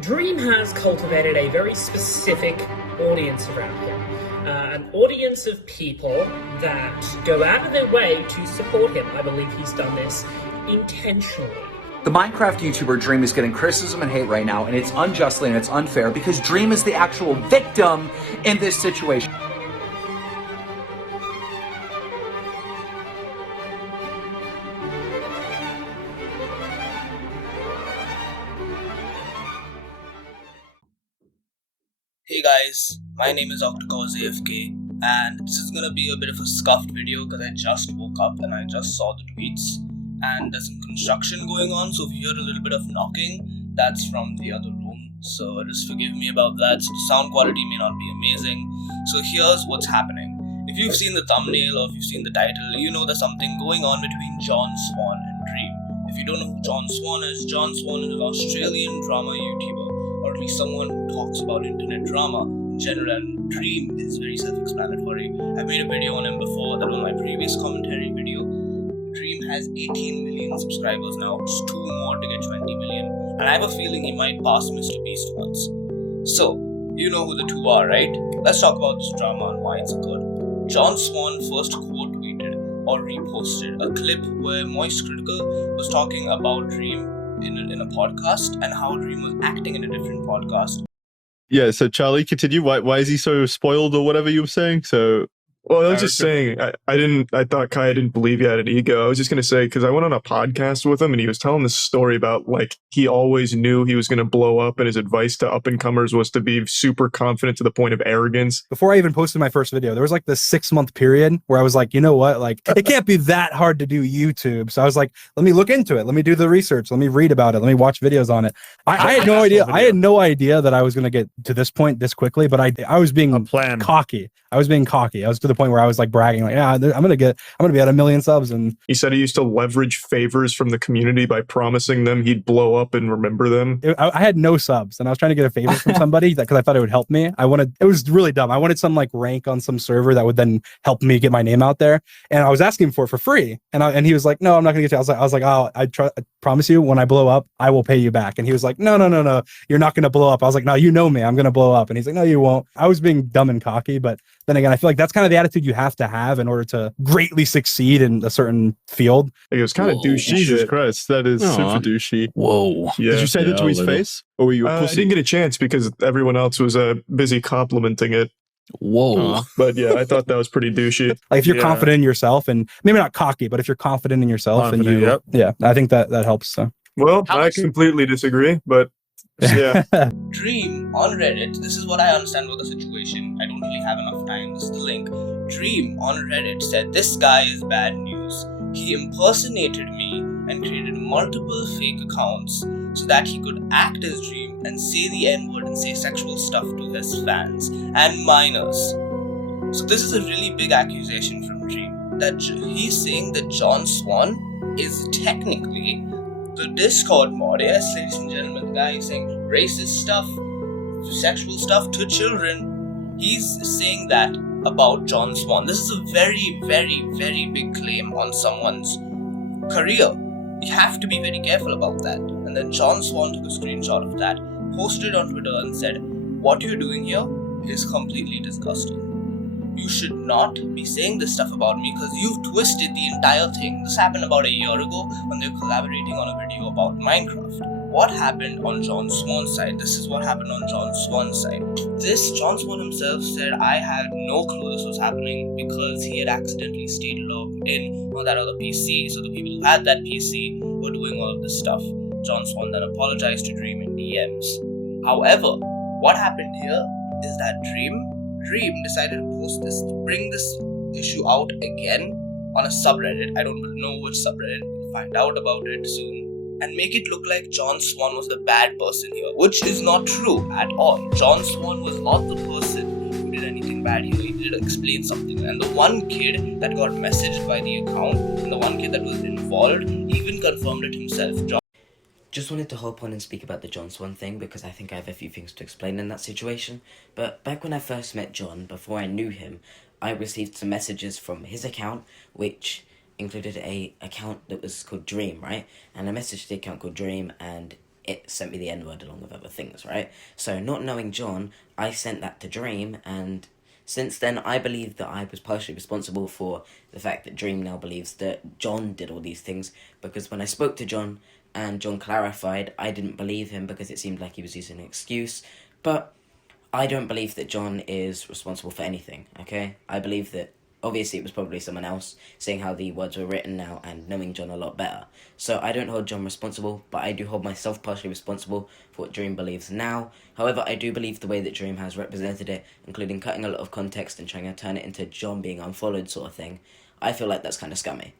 Dream has cultivated a very specific audience around him. An audience of people that go out of their way to support him. I believe he's done this intentionally. The Minecraft YouTuber Dream is getting criticism and hate right now, and it's unjustly and it's unfair because Dream is the actual victim in this situation. Hey guys, my name is Octocause AFK, and this is gonna be a bit of a scuffed video because I just woke up and I just saw the tweets, and there's some construction going on, so if you hear a little bit of knocking, that's from the other room, so just forgive me about that. So the sound quality may not be amazing. So here's what's happening. If you've seen the thumbnail or if you've seen the title, you know there's something going on between John Swan and Dream. If you don't know who John Swan is an Australian drama YouTuber, or at least someone who talks about internet drama in general, and Dream is very self-explanatory. I've made a video on him before, that was my previous commentary video. Dream has 18 million subscribers now, just 2 more to get 20 million, and I have a feeling he might pass Mr. Beast once. So, you know who the two are, right? Let's talk about this drama and why it's occurred. John Swan first quote tweeted or reposted a clip where Moist Critical was talking about Dream in a podcast and how Dream was acting in a different podcast. Yeah, so Charlie, continue. Why is he so spoiled or whatever you were saying? Well, I was just saying, I thought Kaya didn't believe he had an ego. I was just going to say, because I went on a podcast with him and he was telling this story about, like, he always knew he was going to blow up and his advice to up-and-comers was to be super confident to the point of arrogance. Before I even posted my first video, there was like this 6-month period where I was like, you know what? Like, it can't be that hard to do YouTube. So I was like, let me look into it. Let me do the research. Let me read about it. Let me watch videos on it. I had no idea. I had no idea that I was going to get to this point this quickly, but I was being cocky. I was being cocky. I was to the point where I was like bragging, like, yeah, I'm gonna be at 1 million subs. And he said he used to leverage favors from the community by promising them he'd blow up and remember them. I had no subs, and I was trying to get a favor from somebody because I thought it would help me. It was really dumb. I wanted some like rank on some server that would then help me get my name out there, and I was asking for it for free. And he was like, no, I'm not gonna get you. I was like, oh, I promise you, when I blow up, I will pay you back. And he was like, no, you're not gonna blow up. I was like, no, you know me, I'm gonna blow up. And he's like, no, you won't. I was being dumb and cocky, but then again, I feel like that's kind of the attitude you have to have in order to greatly succeed in a certain field. It was kind of douchey. Jesus Christ, that is super douchey. Whoa. Yeah. Did you say that to his face? Or were you a I pussy? didn't get a chance because everyone else was busy complimenting it. Whoa. But yeah, I thought that was pretty douchey. Like if you're confident in yourself, and maybe not cocky, but if you're confident in yourself yeah, I think that helps. So. Well, I completely disagree, but yeah. Dream on Reddit, this is what I understand about the situation. I don't really have enough time. This is the link. Dream on Reddit said, "This guy is bad news. He impersonated me and created multiple fake accounts so that he could act as Dream and say the N-word and say sexual stuff to his fans and minors." So this is a really big accusation from Dream, that he's saying that John Swan is technically the Discord mod. Yes, ladies and gentlemen, the guy is saying racist stuff, sexual stuff to children. He's saying that about John Swan. This is a very, very, very big claim on someone's career. You have to be very careful about that. And then John Swan took a screenshot of that, posted on Twitter and said, "What you're doing here is completely disgusting. You should not be saying this stuff about me because you've twisted the entire thing. This happened about a year ago when they were collaborating on a video about Minecraft. What happened on John Swan's side? This is what happened on John Swan's side. This, John Swan himself said, I had no clue this was happening because he had accidentally stayed logged in on that other PC. So the people who had that PC were doing all of this stuff. John Swan then apologized to Dream in DMs. However, what happened here is that Dream decided to post this, to bring this issue out again on a subreddit. I don't know which subreddit, we'll find out about it soon, and make it look like John Swan was the bad person here, which is not true at all. John Swan was not the person who did anything bad here. He did explain something, and the one kid that got messaged by the account, and the one kid that was involved, even confirmed it himself. Just wanted to hop on and speak about the John Swan thing because I think I have a few things to explain in that situation. But back when I first met John, before I knew him, I received some messages from his account, which included a account that was called Dream, right? And I messaged the account called Dream, and it sent me the N-word along with other things, right? So not knowing John, I sent that to Dream, and since then I believe that I was partially responsible for the fact that Dream now believes that John did all these things, because when I spoke to John and John clarified, I didn't believe him because it seemed like he was using an excuse. But I don't believe that John is responsible for anything, okay? I believe that obviously it was probably someone else, seeing how the words were written now and knowing John a lot better. So I don't hold John responsible, but I do hold myself partially responsible for what Dream believes now. However, I do believe the way that Dream has represented it, including cutting a lot of context and trying to turn it into John being unfollowed sort of thing, I feel like that's kind of scummy.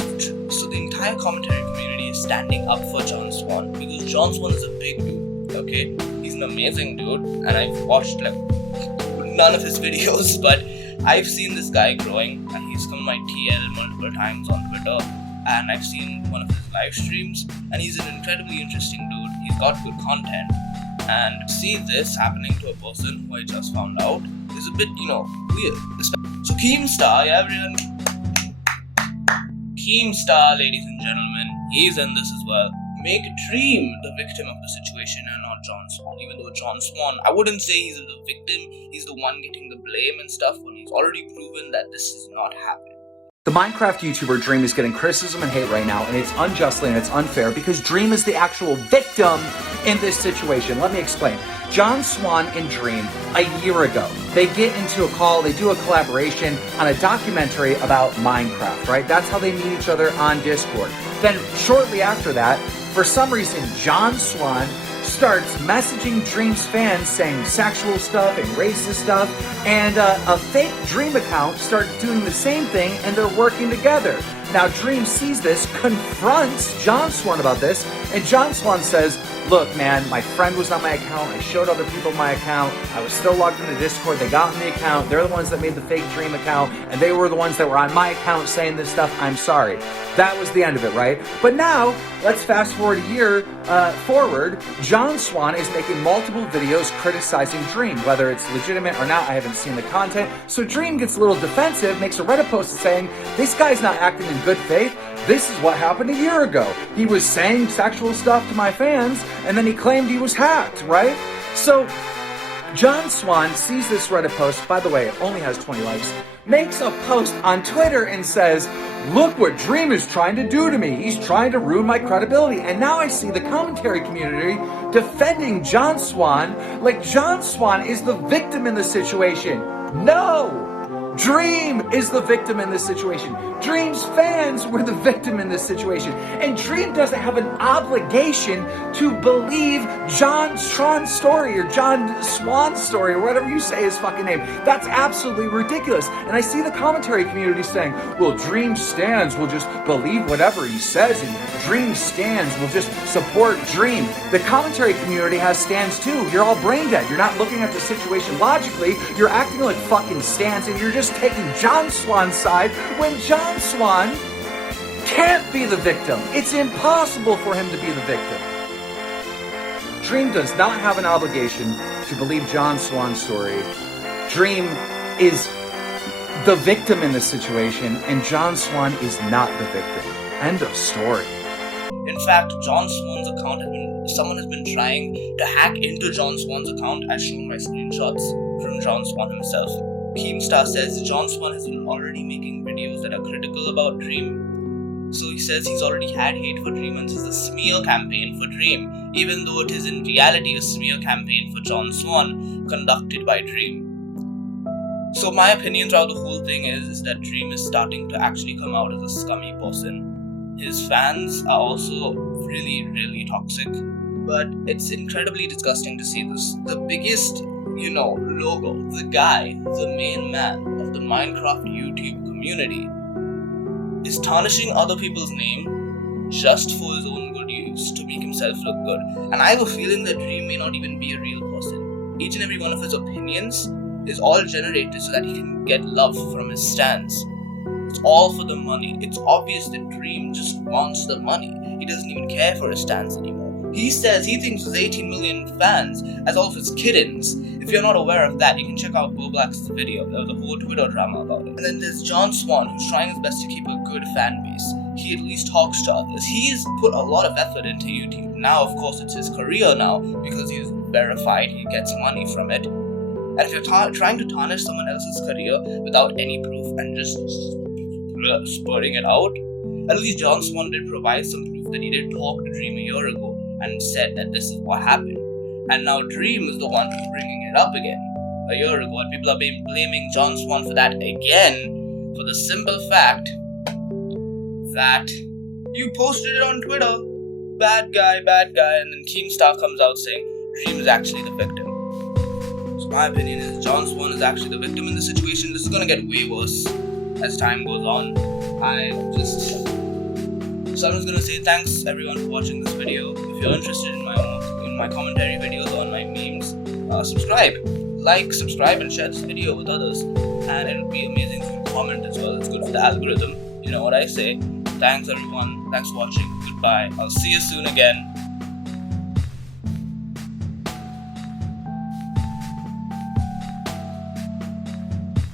So the entire commentary community is standing up for John Swan because John Swan is a big dude, okay? He's an amazing dude, and I've watched like none of his videos, but I've seen this guy growing, and he's come my TL multiple times on Twitter, and I've seen one of his live streams, and he's an incredibly interesting dude. He's got good content, and to see this happening to a person who I just found out is a bit, weird. So Keemstar, yeah, everyone. Keemstar, ladies and gentlemen, he's in this as well. Make Dream the victim of the situation and not John Swan. Even though John Swan, I wouldn't say he's the victim, he's the one getting the blame and stuff when he's already proven that this is not happening. The Minecraft YouTuber Dream is getting criticism and hate right now, and it's unjustly and it's unfair because Dream is the actual victim in this situation. Let me explain. John Swan and Dream, a year ago, they get into a call, they do a collaboration on a documentary about Minecraft, right? That's how they meet each other on Discord. Then shortly after that, for some reason, John Swan starts messaging Dream's fans saying sexual stuff and racist stuff, and a fake Dream account starts doing the same thing, and they're working together. Now Dream sees this, confronts John Swan about this, and John Swan says, look man, my friend was on my account, I showed other people my account, I was still logged into Discord, they got in the account, they're the ones that made the fake Dream account, and they were the ones that were on my account saying this stuff, I'm sorry. That was the end of it, right? But now, let's fast forward a year forward, John Swan is making multiple videos criticizing Dream, whether it's legitimate or not, I haven't seen the content, so Dream gets a little defensive, makes a Reddit post saying, this guy's not acting in good faith, this is what happened a year ago. He was saying sexual stuff to my fans, and then he claimed he was hacked, right? So, John Swan sees this Reddit post, by the way, it only has 20 likes, makes a post on Twitter and says, look what Dream is trying to do to me. He's trying to ruin my credibility. And now I see the commentary community defending John Swan like John Swan is the victim in the situation. No! Dream is the victim in this situation. Dream's fans were the victim in this situation. And Dream doesn't have an obligation to believe John Swan's story or John Swan's story or whatever you say his fucking name. That's absolutely ridiculous. And I see the commentary community saying, well, Dream stans will just believe whatever he says and Dream stans will just support Dream. The commentary community has stans too. You're all brain dead. You're not looking at the situation logically. You're acting like fucking stans and you're just taking John Swan's side when John Swan can't be the victim. It's impossible for him to be the victim. Dream does not have an obligation to believe John Swan's story. Dream is the victim in this situation, and John Swan is not the victim. End of story. In fact, John Swan's account someone has been trying to hack into John Swan's account, as shown by screenshots from John Swan himself. Keemstar says John Swan has been already making videos that are critical about Dream. So he says he's already had hate for Dream and this is a smear campaign for Dream, even though it is in reality a smear campaign for John Swan conducted by Dream. So my opinion throughout the whole thing is that Dream is starting to actually come out as a scummy person. His fans are also really, really toxic. But it's incredibly disgusting to see this. The biggest logo, the guy, the main man of the Minecraft YouTube community is tarnishing other people's name just for his own good use, to make himself look good. And I have a feeling that Dream may not even be a real person. Each and every one of his opinions is all generated so that he can get love from his stans. It's all for the money. It's obvious that Dream just wants the money. He doesn't even care for his stans anymore. He says he thinks his 18 million fans as all of his kittens. If you're not aware of that, you can check out Bo Black's video, the whole Twitter drama about it. And then there's John Swan, who's trying his best to keep a good fan base. he at least talks to others. He's put a lot of effort into YouTube. Now, of course, it's his career now because he's verified, he gets money from it. And if you're trying to tarnish someone else's career without any proof and just spurting it out, at least John Swan did provide some proof that he did talk to Dream a year ago and said that this is what happened. And now Dream is the one who's bringing it up again a year ago, and people are blaming John Swan for that again, for the simple fact that you posted it on Twitter, bad guy, and then Keemstar comes out saying Dream is actually the victim. So my opinion is John Swan is actually the victim in this situation. This is gonna get way worse as time goes on. So I'm just gonna say thanks everyone for watching this video. If you're interested in my commentary videos on my memes, subscribe, and share this video with others, and it would be amazing if you comment as well. It's good for the algorithm. You know what I say. Thanks everyone. Thanks for watching. Goodbye. I'll see you soon again.